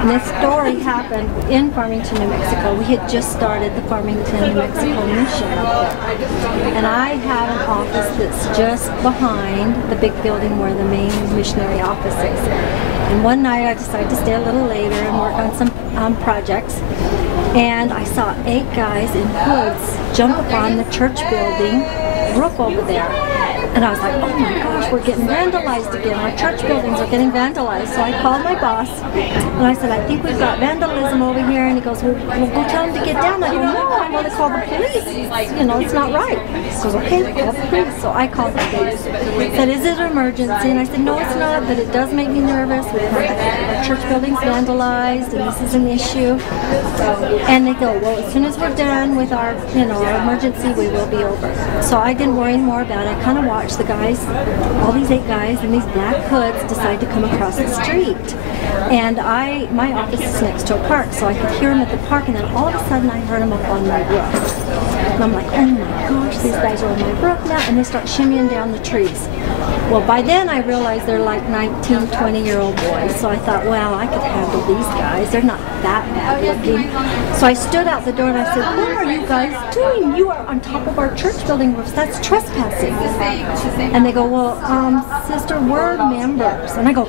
And this story happened in Farmington, New Mexico. We had just started the Farmington, New Mexico mission up there. And I have an office that's just behind the big building where the main missionary office is. And one night I decided to stay a little later and work on some projects. And I saw 8 guys in hoods jump upon the church building roof over there. And I was like, oh my gosh, we're getting vandalized again. Our church buildings are getting vandalized. So I called my boss and I said, I think we've got vandalism over here. And he goes, well, we'll go tell him to get down. I go, no, I'm going to call the police. You know, it's not right. He goes, okay, call the police. So I called the police. He said, is it an emergency? And I said, no, it's not, but it does make me nervous. We have our church buildings vandalized and this is an issue. And they go, well, as soon as we're done with our, our emergency, we will be over. So I didn't worry anymore about it. I kind of watched the guys, all these 8 guys in these black hoods decide to come across the street. And my office is next to a park, so I could hear them at the park, and then all of a sudden I heard them up on my roof. And I'm like, oh my gosh, these guys are on my roof now, and they start shimmying down the trees. Well, by then I realized they're like 19, 20-year-old boys, so I thought, well, I could handle these guys. They're not that bad looking. So I stood out the door and I said, what are you guys doing? You are on top of our church building roofs. That's trespassing. And they go, well, sister, we're members. And I go,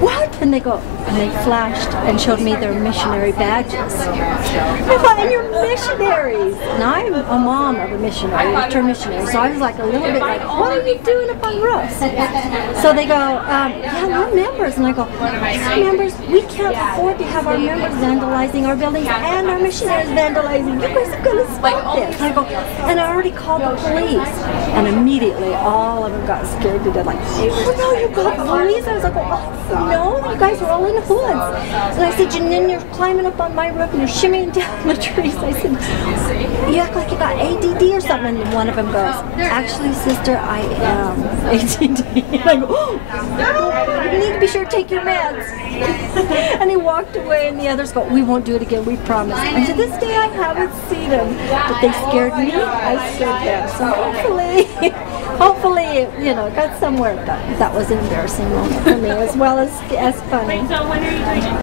what? And they go, and they flashed and showed me their missionary badges. I thought, and you're missionaries. And I'm a mom of a missionary, a return missionary. So I was like a little bit like, what are you doing up on roofs? So they go, yeah, we're members. And I go, we're members? We can't afford to have our members vandalizing our buildings and our missionaries vandalizing. You guys are going to stop this. And I go, and I already called the police. And immediately all of them got scared to death. Like, oh no, you called the police? I was like, oh no, you guys are all in hoods. And I said, and then you're climbing up on my roof and you're shimmying down the trees. I said, you act like you got ADD or something. And one of them goes, actually, sister, I am ADD. And I go, oh, you need to be sure to take your meds. And he walked away and the others go, we won't do it again, we promise. And to this day, I haven't seen them. But they scared me, I scared them. So hopefully, it got somewhere. That was an embarrassing moment for me as well as funny.